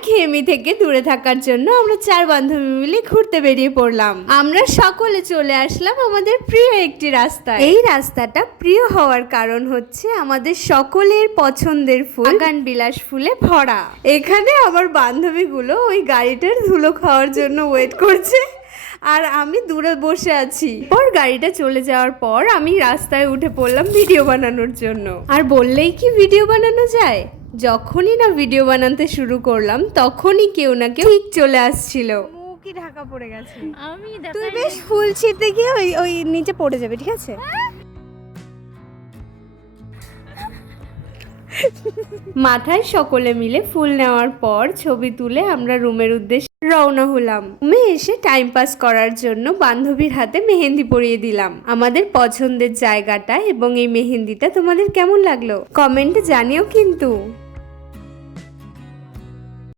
একঘেয়েমি থেকে দূরে থাকার জন্য আমরা 4 বান্ধবী মিলে ঘুরতে বেরিয়ে পড়লাম। আমরা সকলে চলে আসলাম আমাদের প্রিয় একটি রাস্তায়। এই রাস্তাটা প্রিয় হওয়ার কারণ হচ্ছে আমাদের সকলের পছন্দের ফুল বাগান বিলাস ফুলে ভরা। এখানে আমার বান্ধবীগুলো ওই গাড়িটার ধুলো খাওয়ার জন্য ওয়েট করছে আর আমি দূরে বসে আছি। পর গাড়িটা চলে যাওয়ার পর আমি রাস্তায় উঠে পড়লাম ভিডিও বানানোর জন্য। আর বললেই কি ভিডিও বানানো যায়? যখনই না ভিডিও বানাতে শুরু করলাম তখনই কেউ না কেউ ঠিক চলে আসছিল। মুখই ঢাকা পড়ে গেছে। আমি তুই বেশ ফুল ছিঁড়তে গিয়ে ওই ওই নিচে পড়ে যাবে, ঠিক আছে? মাথায় সকলে মিলে ফুল নেওয়ার পর ছবি তুলে আমরা রুমের উদ্দেশ্যে রওনা হলাম। রুমে এসে টাইম পাস করার জন্য বান্ধবীর হাতে মেহেন্দি পরিয়ে দিলাম। আমাদের পছন্দের জায়গাটা এবং এই মেহেন্দিটা তোমাদের কেমন লাগলো কমেন্টে জানিও কিন্তু।